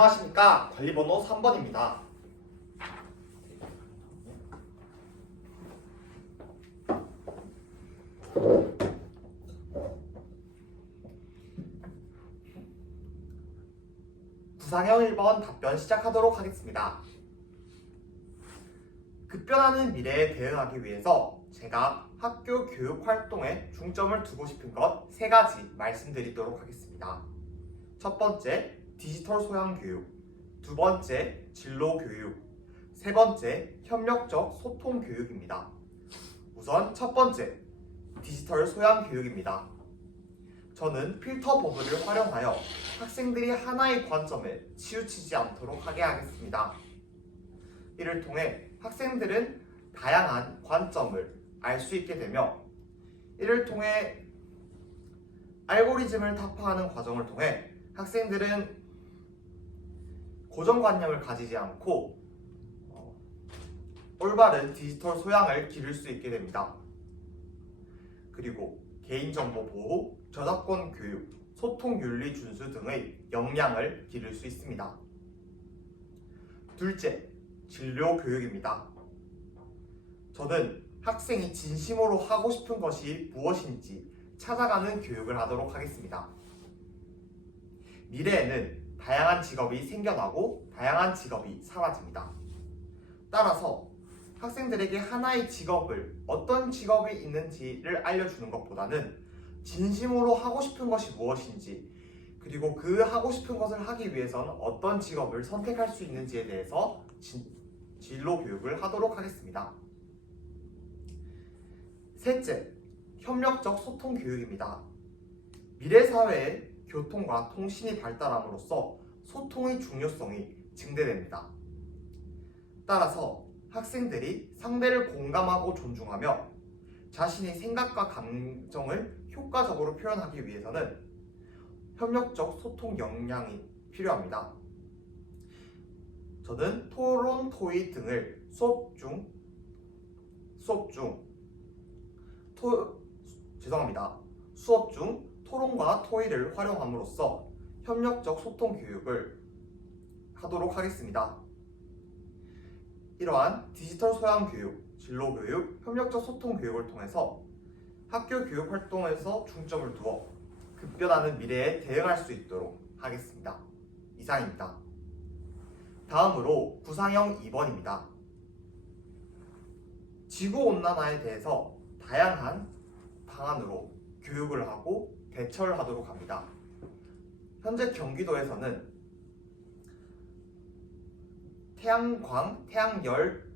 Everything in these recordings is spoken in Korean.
안녕하십니까. 관리번호 3번입니다. 구상형 1번 답변 시작하도록 하겠습니다. 급변하는 미래에 대응하기 위해서 제가 학교 교육 활동에 중점을 두고 싶은 것 3가지 말씀드리도록 하겠습니다. 첫 번째, 디지털 소양 교육. 두 번째, 진로 교육. 세 번째, 협력적 소통 교육입니다. 우선 첫 번째, 디지털 소양 교육입니다. 저는 필터 보드를 활용하여 학생들이 하나의 관점에 치우치지 않도록 하게 하겠습니다. 이를 통해 학생들은 다양한 관점을 알 수 있게 되며, 이를 통해 알고리즘을 타파하는 과정을 통해 학생들은 고정관념을 가지지 않고 올바른 디지털 소양을 기를 수 있게 됩니다. 그리고 개인정보 보호, 저작권 교육, 소통 윤리 준수 등의 역량을 기를 수 있습니다. 둘째, 진로 교육입니다. 저는 학생이 진심으로 하고 싶은 것이 무엇인지 찾아가는 교육을 하도록 하겠습니다. 미래에는 다양한 직업이 생겨나고 다양한 직업이 사라집니다. 따라서 학생들에게 하나의 직업을, 어떤 직업이 있는지를 알려주는 것보다는 진심으로 하고 싶은 것이 무엇인지, 그리고 그 하고 싶은 것을 하기 위해서는 어떤 직업을 선택할 수 있는지에 대해서 진로 교육을 하도록 하겠습니다. 셋째, 협력적 소통 교육입니다. 미래 사회의 교통과 통신이 발달함으로써 소통의 중요성이 증대됩니다. 따라서 학생들이 상대를 공감하고 존중하며 자신의 생각과 감정을 효과적으로 표현하기 위해서는 협력적 소통 역량이 필요합니다. 저는 토론, 토의 등을 수업 중 토론과 토의를 활용함으로써 협력적 소통 교육을 하도록 하겠습니다. 이러한 디지털 소양 교육, 진로 교육, 협력적 소통 교육을 통해서 학교 교육 활동에서 중점을 두어 급변하는 미래에 대응할 수 있도록 하겠습니다. 이상입니다. 다음으로 구상형 2번입니다. 지구온난화에 대해서 다양한 방안으로 교육을 하고 대처를 하도록 합니다. 현재 경기도에서는 태양열을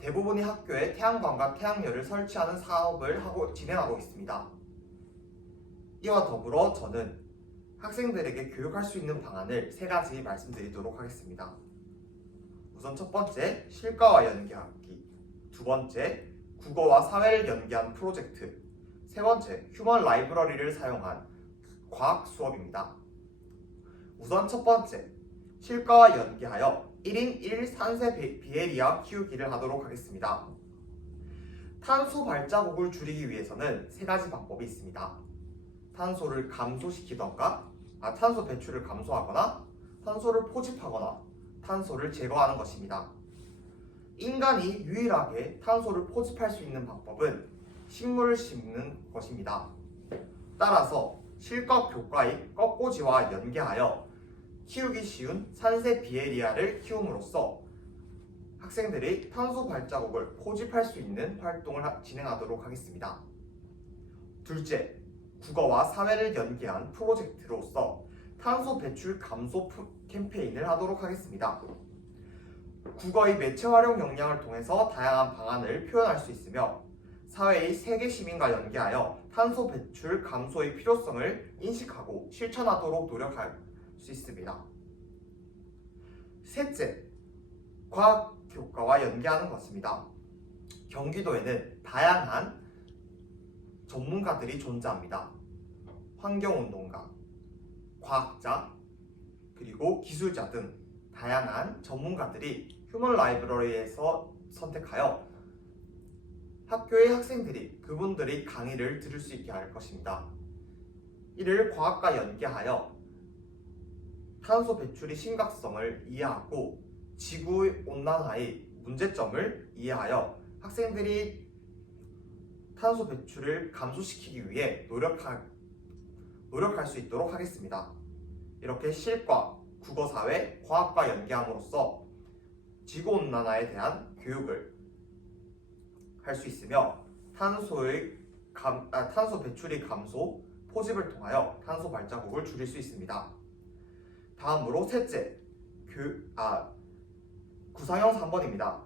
대부분의 학교에 태양광과 태양열을 설치하는 사업을 진행하고 있습니다. 이와 더불어 저는 학생들에게 교육할 수 있는 방안을 3가지 말씀드리도록 하겠습니다. 우선 첫 번째, 실과와 연계하기. 두 번째, 국어와 사회를 연계한 프로젝트. 세 번째, 휴먼 라이브러리를 사용한 과학 수업입니다. 우선 첫 번째, 실과와 연계하여 1인 1 산세 비에리아 키우기를 하도록 하겠습니다. 탄소 발자국을 줄이기 위해서는 3가지 방법이 있습니다. 탄소 배출을 감소하거나, 탄소를 포집하거나, 탄소를 제거하는 것입니다. 인간이 유일하게 탄소를 포집할 수 있는 방법은 식물을 심는 것입니다. 따라서 실과 교과의 꺾꽂이와 연계하여 키우기 쉬운 산세 비에리아를 키움으로써 학생들이 탄소 발자국을 포집할 수 있는 활동을 진행하도록 하겠습니다. 둘째, 국어와 사회를 연계한 프로젝트로서 탄소 배출 감소 캠페인을 하도록 하겠습니다. 국어의 매체 활용 역량을 통해서 다양한 방안을 표현할 수 있으며, 사회의 세계 시민과 연계하여 탄소 배출 감소의 필요성을 인식하고 실천하도록 노력할 수 있습니다. 셋째, 과학 교과와 연계하는 것입니다. 경기도에는 다양한 전문가들이 존재합니다. 환경운동가, 과학자, 그리고 기술자 등 다양한 전문가들이 휴먼 라이브러리에서 선택하여 학교의 학생들이 그분들의 강의를 들을 수 있게 할 것입니다. 이를 과학과 연계하여 탄소 배출의 심각성을 이해하고 지구의 온난화의 문제점을 이해하여 학생들이 탄소 배출을 감소시키기 위해 노력할 수 있도록 하겠습니다. 이렇게 실과, 국어사회, 과학과 연계함으로써 지구온난화에 대한 교육을 할 수 있으며 탄소 배출의 감소, 포집을 통하여 탄소 발자국을 줄일 수 있습니다. 다음으로 셋째, 구상형 3번입니다.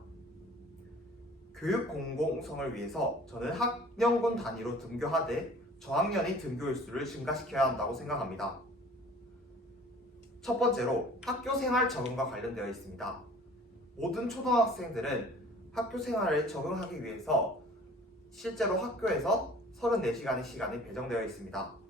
교육 공공성을 위해서 저는 학년군 단위로 등교하되 저학년의 등교일 수를 증가시켜야 한다고 생각합니다. 첫 번째로 학교 생활 적응과 관련되어 있습니다. 모든 초등학생들은 학교 생활에 적응하기 위해서 실제로 학교에서 34시간의 시간이 배정되어 있습니다.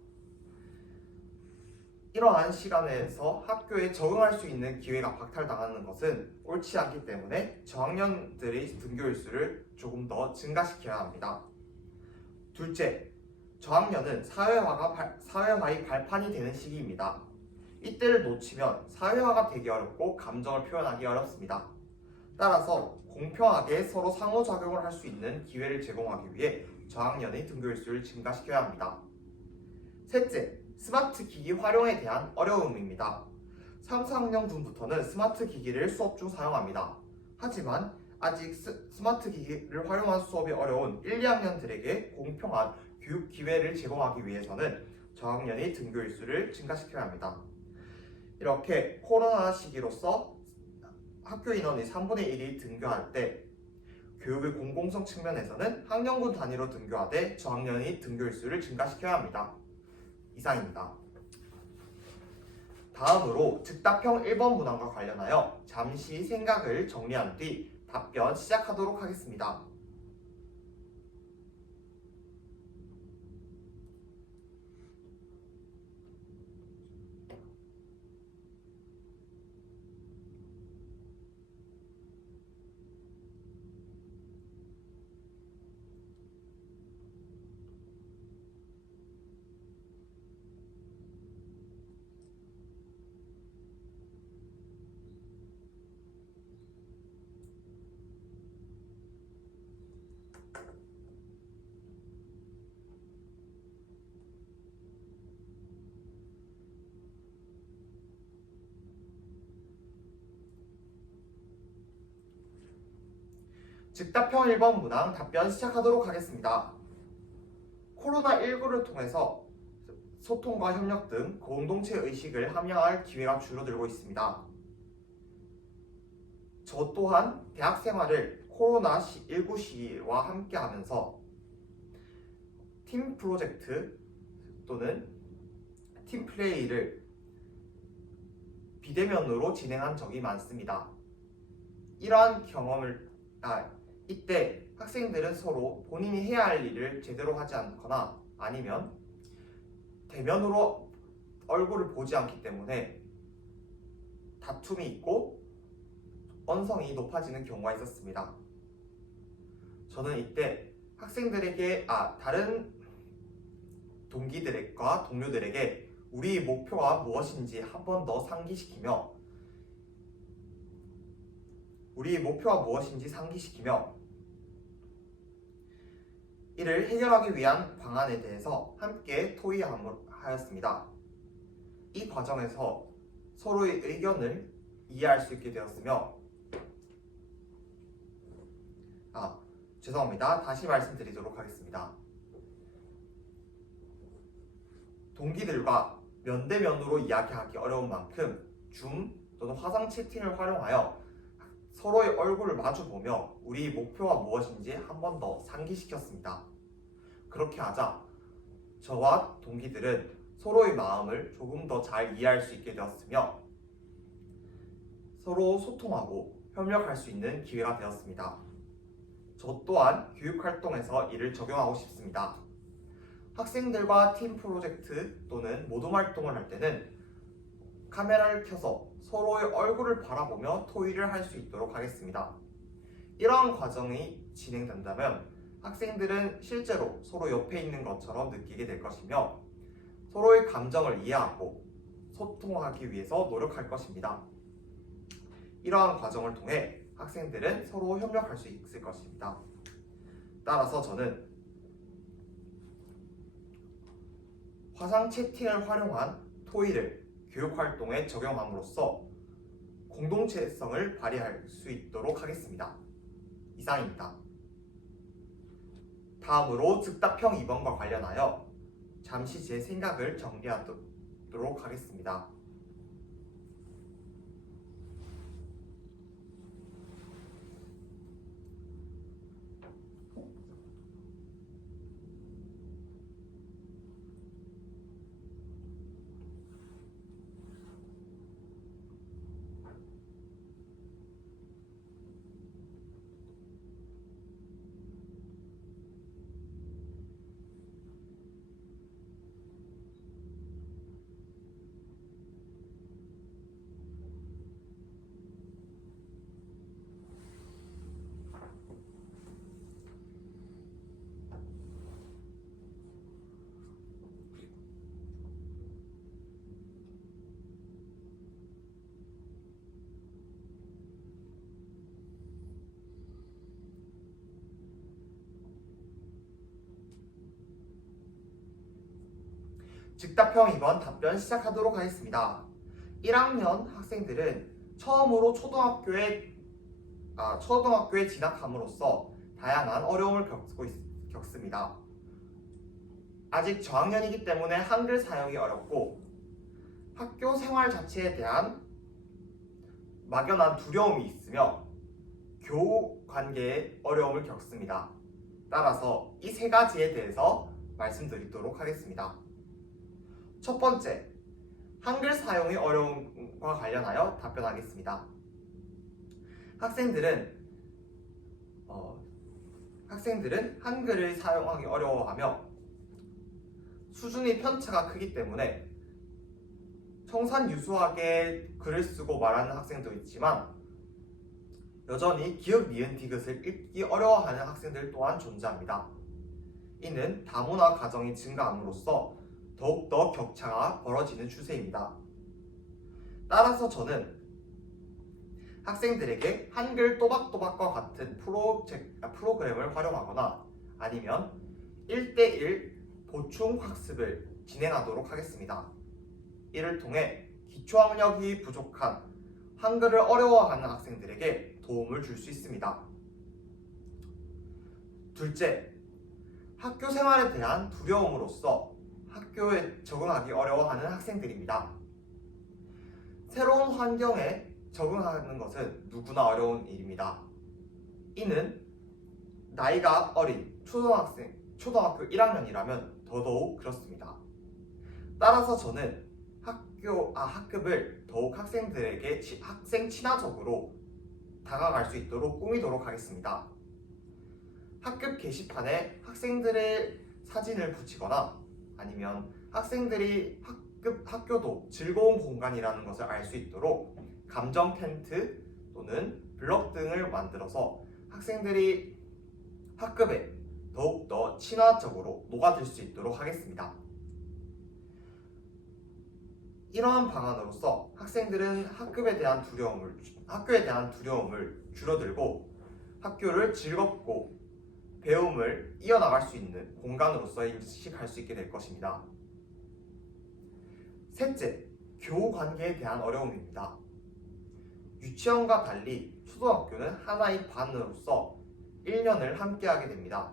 이러한 시간에서 학교에 적응할 수 있는 기회가 박탈당하는 것은 옳지 않기 때문에 저학년들의 등교일 수를 조금 더 증가시켜야 합니다. 둘째, 저학년은 사회화의 발판이 되는 시기입니다. 이때를 놓치면 사회화가 되기 어렵고 감정을 표현하기 어렵습니다. 따라서 공평하게 서로 상호작용을 할 수 있는 기회를 제공하기 위해 저학년의 등교일 수를 증가시켜야 합니다. 셋째, 스마트 기기 활용에 대한 어려움입니다. 3, 4학년군부터는 스마트 기기를 수업 중 사용합니다. 하지만 아직 스마트 기기를 활용한 수업이 어려운 1, 2학년들에게 공평한 교육 기회를 제공하기 위해서는 저학년의 등교일 수를 증가시켜야 합니다. 이렇게 코로나 시기로서 학교 인원이 3분의 1이 등교할 때 교육의 공공성 측면에서는 학년군 단위로 등교하되 저학년의 등교일 수를 증가시켜야 합니다. 이상입니다. 다음으로 즉답형 1번 문항과 관련하여 잠시 생각을 정리한 뒤 답변 시작하도록 하겠습니다. 즉답형 1번 문항 답변 시작하도록 하겠습니다. 코로나19를 통해서 소통과 협력 등 공동체 의식을 함양할 기회가 줄어들고 있습니다. 저 또한 대학 생활을 코로나19 시기와 함께 하면서 팀 프로젝트 또는 팀 플레이를 비대면으로 진행한 적이 많습니다. 이러한 이때 학생들은 서로 본인이 해야 할 일을 제대로 하지 않거나 아니면 대면으로 얼굴을 보지 않기 때문에 다툼이 있고 언성이 높아지는 경우가 있었습니다. 저는 이때 학생들에게 다른 동기들과 동료들에게 우리의 목표가 무엇인지 한 번 더 상기시키며 이를 해결하기 위한 방안에 대해서 함께 토의하였습니다. 이 과정에서 서로의 의견을 이해할 수 있게 되었으며 다시 말씀드리도록 하겠습니다. 동기들과 면대면으로 이야기하기 어려운 만큼 줌 또는 화상 채팅을 활용하여 서로의 얼굴을 마주보며 우리 목표가 무엇인지 한 번 더 상기시켰습니다. 그렇게 하자 저와 동기들은 서로의 마음을 조금 더 잘 이해할 수 있게 되었으며 서로 소통하고 협력할 수 있는 기회가 되었습니다. 저 또한 교육활동에서 이를 적용하고 싶습니다. 학생들과 팀 프로젝트 또는 모둠 활동을 할 때는 카메라를 켜서 서로의 얼굴을 바라보며 토의를 할 수 있도록 하겠습니다. 이러한 과정이 진행된다면 학생들은 실제로 서로 옆에 있는 것처럼 느끼게 될 것이며 서로의 감정을 이해하고 소통하기 위해서 노력할 것입니다. 이러한 과정을 통해 학생들은 서로 협력할 수 있을 것입니다. 따라서 저는 화상 채팅을 활용한 토의를 교육활동에 적용함으로써 공동체성을 발휘할 수 있도록 하겠습니다. 이상입니다. 다음으로 즉답형 2번과 관련하여 잠시 제 생각을 정리하도록 하겠습니다. 즉답형 2번 답변 시작하도록 하겠습니다. 1학년 학생들은 처음으로 초등학교에 진학함으로써 다양한 어려움을 겪습니다. 아직 저학년이기 때문에 한글 사용이 어렵고 학교 생활 자체에 대한 막연한 두려움이 있으며 교우 관계에 어려움을 겪습니다. 따라서 이 세 가지에 대해서 말씀드리도록 하겠습니다. 첫 번째, 한글 사용의 어려움과 관련하여 답변하겠습니다. 학생들은 한글을 사용하기 어려워하며 수준의 편차가 크기 때문에 청산유수하게 글을 쓰고 말하는 학생도 있지만 여전히 기역, 니은, 디귿을 읽기 어려워하는 학생들 또한 존재합니다. 이는 다문화 가정이 증가함으로써 더욱더 격차가 벌어지는 추세입니다. 따라서 저는 학생들에게 한글 또박또박과 같은 프로그램을 활용하거나 아니면 1대1 보충 학습을 진행하도록 하겠습니다. 이를 통해 기초학력이 부족한 한글을 어려워하는 학생들에게 도움을 줄 수 있습니다. 둘째, 학교 생활에 대한 두려움으로써 학교에 적응하기 어려워하는 학생들입니다. 새로운 환경에 적응하는 것은 누구나 어려운 일입니다. 이는 나이가 어린 초등학교 1학년이라면 더더욱 그렇습니다. 따라서 저는 학급을 더욱 학생들에게 학생 친화적으로 다가갈 수 있도록 꾸미도록 하겠습니다. 학급 게시판에 학생들의 사진을 붙이거나 아니면 학생들이 학교도 즐거운 공간이라는 것을 알 수 있도록 감정 텐트 또는 블럭 등을 만들어서 학생들이 학급에 더욱더 친화적으로 녹아들 수 있도록 하겠습니다. 이러한 방안으로서 학생들은 학교에 대한 두려움을 줄어들고 학교를 즐겁고 배움을 이어나갈 수 있는 공간으로서 인식할 수 있게 될 것입니다. 셋째, 교우 관계에 대한 어려움입니다. 유치원과 달리 초등학교는 하나의 반으로서 1년을 함께하게 됩니다.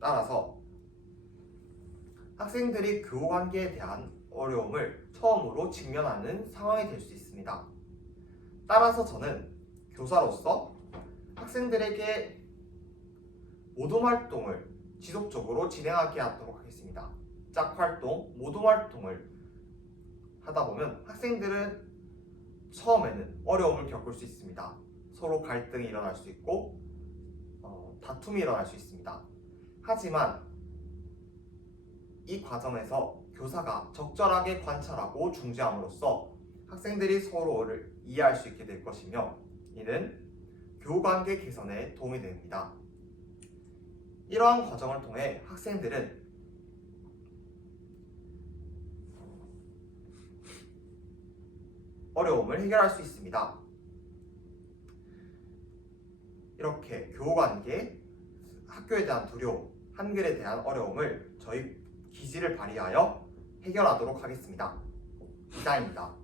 따라서 학생들이 교우 관계에 대한 어려움을 처음으로 직면하는 상황이 될 수 있습니다. 따라서 저는 교사로서 학생들에게 모둠 활동을 지속적으로 진행하게 하도록 하겠습니다. 짝활동, 모둠 활동을 하다 보면 학생들은 처음에는 어려움을 겪을 수 있습니다. 서로 갈등이 일어날 수 있고 다툼이 일어날 수 있습니다. 하지만 이 과정에서 교사가 적절하게 관찰하고 중재함으로써 학생들이 서로를 이해할 수 있게 될 것이며 이는 교우관계 개선에 도움이 됩니다. 이러한 과정을 통해 학생들은 어려움을 해결할 수 있습니다. 이렇게 교우관계, 학교에 대한 두려움, 한글에 대한 어려움을 저희 기지를 발휘하여 해결하도록 하겠습니다. 이상입니다.